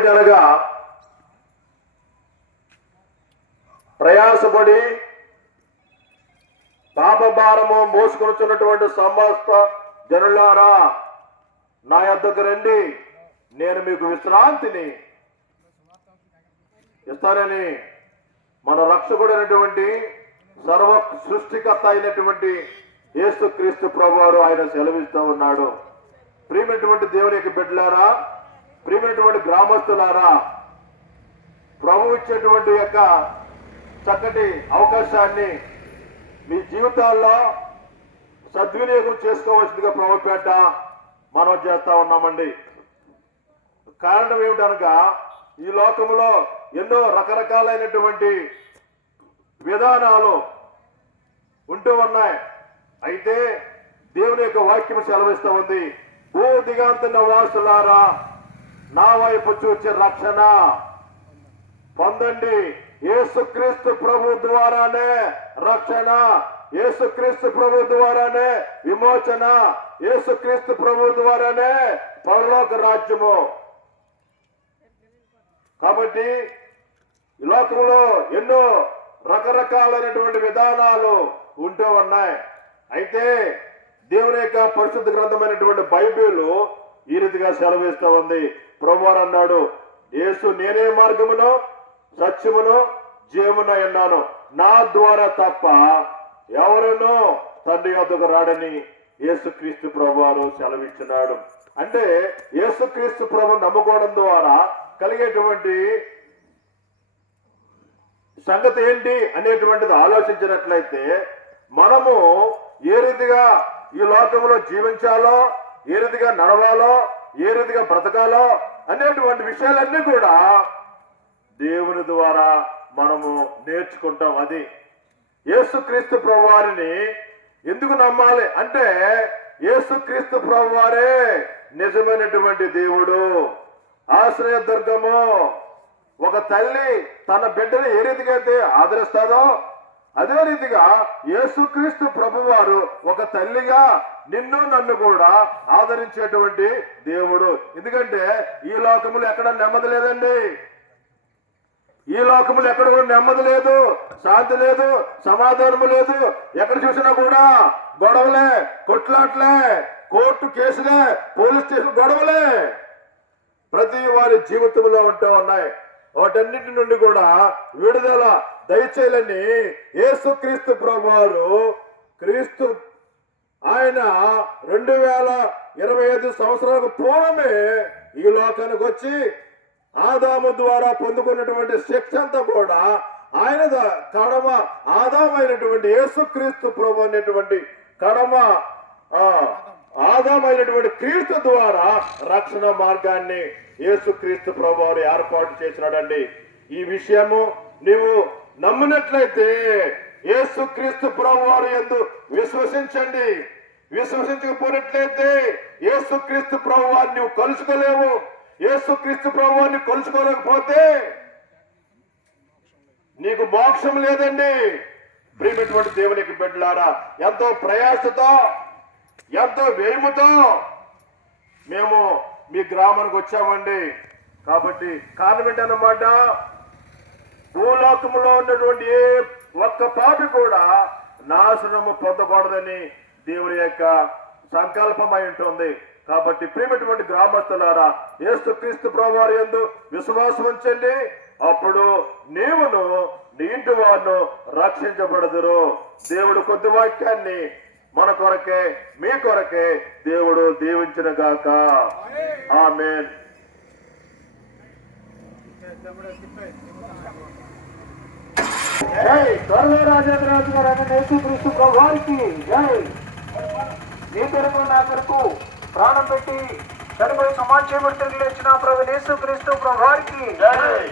అనగా ప్రయాసపడి పాపభారము మోసుకొనుచున్నటువంటి సమస్త జనులారా నా యొద్దకు రండి, నేను మీకు విశ్రాంతిని ఇస్తానని మన రక్షకుడైనటువంటి సర్వ సృష్టికర్త అయినటువంటి యేసుక్రీస్తు ప్రభువారు ఆయన సెలవిస్తూ ఉన్నాడు. ప్రియమైనటువంటి దేవుని యొక్క బిడ్డలారా, ప్రియమైనటువంటి గ్రామస్తులారా, ప్రభు ఇచ్చేటువంటి యొక్క చక్కటి అవకాశాన్ని మీ జీవితాల్లో సద్వినియోగం చేసుకోవాల్సిందిగా ప్రభుపేట మనం చేస్తా ఉన్నామండి. కారణం ఏమిటనగా ఈ లోకంలో ఎన్నో రకరకాలైనటువంటి విధానాలు ఉంటూ ఉన్నాయి. అయితే దేవుని యొక్క వాక్యం సెలవిస్తూ ఉంది, భూ దిగాంత నివాసులారా నా వైపు చూచి రక్షణ పొందండి. యేసుక్రీస్తు ప్రభు ద్వారానే రక్షణ, యేసుక్రీస్తు ప్రభు ద్వారానే విమోచన, యేసుక్రీస్తు ప్రభు ద్వారానే పరలోక రాజ్యము. కాబట్టి ఈ లోకంలో ఎన్నో రకరకాలైనటువంటి విధానాలు ఉంటూ ఉన్నాయి. అయితే దేవుని యొక్క పరిశుద్ధ గ్రంథమైనటువంటి బైబిల్ ఈ రీతిగా సెలవిస్తూ ఉంది. ప్రభువారు అన్నాడు, యేసు నేనే మార్గమును సత్యమును జీవమును అన్నాను, నా ద్వారా తప్ప ఎవరునూ తండ్రి వద్దకు రాడని యేసుక్రీస్తు ప్రభువారు సెలవిస్తున్నాడు. అంటే యేసుక్రీస్తు ప్రభు నమ్ముకోవడం ద్వారా కలిగేటువంటి సంగతి ఏంటి అనేటువంటిది ఆలోచించినట్లయితే మనము ఏ రీతిగా ఈ లోకంలో జీవించాలో, ఏ రీతిగా నడవాలో, ఏ రీతిగా బ్రతకాలో అనేటువంటి విషయాలన్నీ కూడా దేవుని ద్వారా మనము నేర్చుకుంటాం. అది యేసుక్రీస్తు ప్రభువారిని ఎందుకు నమ్మాలి అంటే యేసుక్రీస్తు ప్రభువారే నిజమైనటువంటి దేవుడు, ఆశ్రయదుర్గము. ఒక తల్లి తన బిడ్డని ఏ రీతిగా అయితే ఆదరిస్తాదో అదే రీతిగా యేసుక్రీస్తు ప్రభువారు ఒక తల్లిగా నిన్ను నన్ను కూడా ఆదరించేటువంటి దేవుడు. ఎందుకంటే ఈ లోకములు ఎక్కడ నెమ్మది లేదండి, ఈ లోకములు ఎక్కడ కూడా నెమ్మది లేదు, శాంతి లేదు, సమాధానము లేదు. ఎక్కడ చూసినా కూడా గొడవలే, కొట్లాట్లే, కోర్టు కేసులే, పోలీస్ స్టేషన్ గొడవలే ప్రతి వారి జీవితంలో ఉంటూ ఉన్నాయి. వాటన్నిటి నుండి కూడా విడుదల దయచేయాలని యేసుక్రీస్తు ప్రభువారు క్రీస్తు ఆయన 2025 సంవత్సరాలకు పూర్వమే ఈ లోకానికి వచ్చి ఆదాము ద్వారా పొందుకున్నటువంటి శిక్ష అంతా కూడా ఆయన కడమ ఆదామైనటువంటి యేసుక్రీస్తు ప్రభు అనేటువంటి కడమ ఆదామైనటువంటి క్రీస్తు ద్వారా రక్షణ మార్గాన్ని యేసుక్రీస్తు ప్రభువారు ఏర్పాటు చేసినాడండి. ఈ విషయము నీవు నమ్మినట్లయితే యేసుక్రీస్తు ప్రభువారు యందు విశ్వసించండి. విశ్వసించకపోయినట్లయితే యేసుక్రీస్తు ప్రభువారిని నువ్వు కలుసుకోలేవు. యేసుక్రీస్తు ప్రభువారిని కలుసుకోలేకపోతే నీకు మోక్షం లేదండి. ప్రియమైనటువంటి దేవునికి బిడ్డలారా, ఎంతో ప్రయాసతో ఎంతో వ్యయముతో మేము మీ గ్రామానికి వచ్చామండి. కాబట్టి కారణం ఏంటన్నమాట, భూలోకంలో ఉన్నటువంటి ఏ ఒక్క పాపి కూడా నాశనము పొందకూడదని దేవుని యొక్క సంకల్పమై ఉంటుంది. కాబట్టి ప్రియమైనటువంటి గ్రామస్తులారా, యేసుక్రీస్తు ప్రభువారి యందు విశ్వాసం ఉంచండి. అప్పుడు నీవును నీ ఇంటి వారును రక్షించబడదురు. దేవుడు కొద్ది వాక్యాన్ని మన కొరకే మీ కొరకే దేవుడు దీవించిన గాక. ఆమేన్. జై రాజేంద్రరాజు గారు అనే యేసుక్రీస్తు ప్రభువారికి జై. నీ కొరకు నా కొరకు ప్రాణం పెట్టి చనిపోయి సమాజ చేపట్టి లేచిన ప్రభు యేసుక్రీస్తు ప్రభువారికి జై.